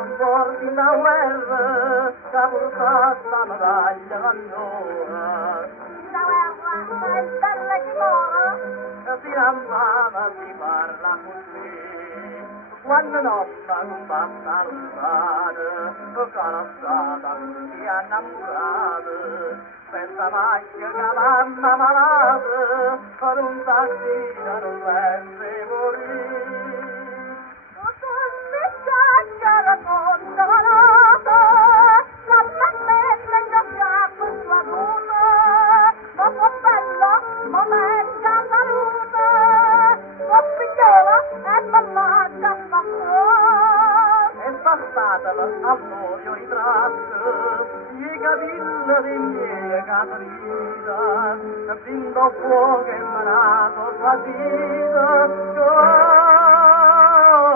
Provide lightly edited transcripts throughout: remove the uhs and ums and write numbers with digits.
non porti la guerra che ha portato la medaglia d'allora. La guerra è bella chi mora, Si amava, si parla così, quando non mi basta lontana, corazzata così innamorata, senza mai che mamma malata, per un tassino non venne morire. la fonda malata, la bambella già fiacco sua luna, ma tua bella, ma mezza salute, tua figliola è mannaggia sta E bastatela all'olio i tratti, i capelli di mia Caterina, fin da fuoco è manato sua vita,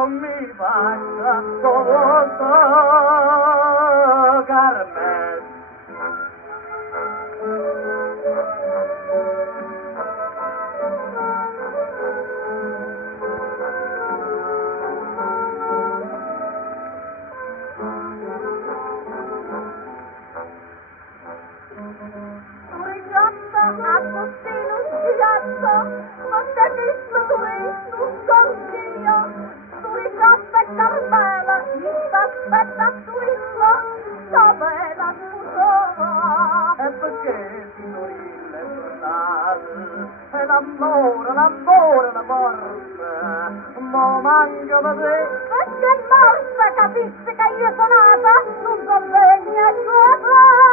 mi faccia volta Carmen. Agostino schiaccia, ma te visto tu non sorgia, tu ricatta Carmela, mi aspetta turismo, la vela sposava. E perché signorina è tornata? E l'amore, la morte, ma manca da te. E che morsa capisci che io sono nata, non convegna a giocare.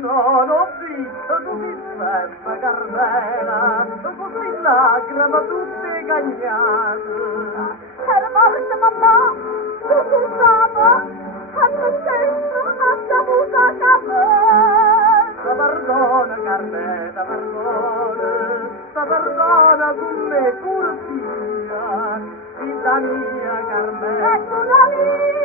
No, non visto, tu mi sempre Carmela, così lacrime tutte cagnate. Era morta mamma, tu sapo, hanno stesso ha saputo capire. Perdona Carmela, perdona con me corsia, vita mia Carmela. Ecco la vita.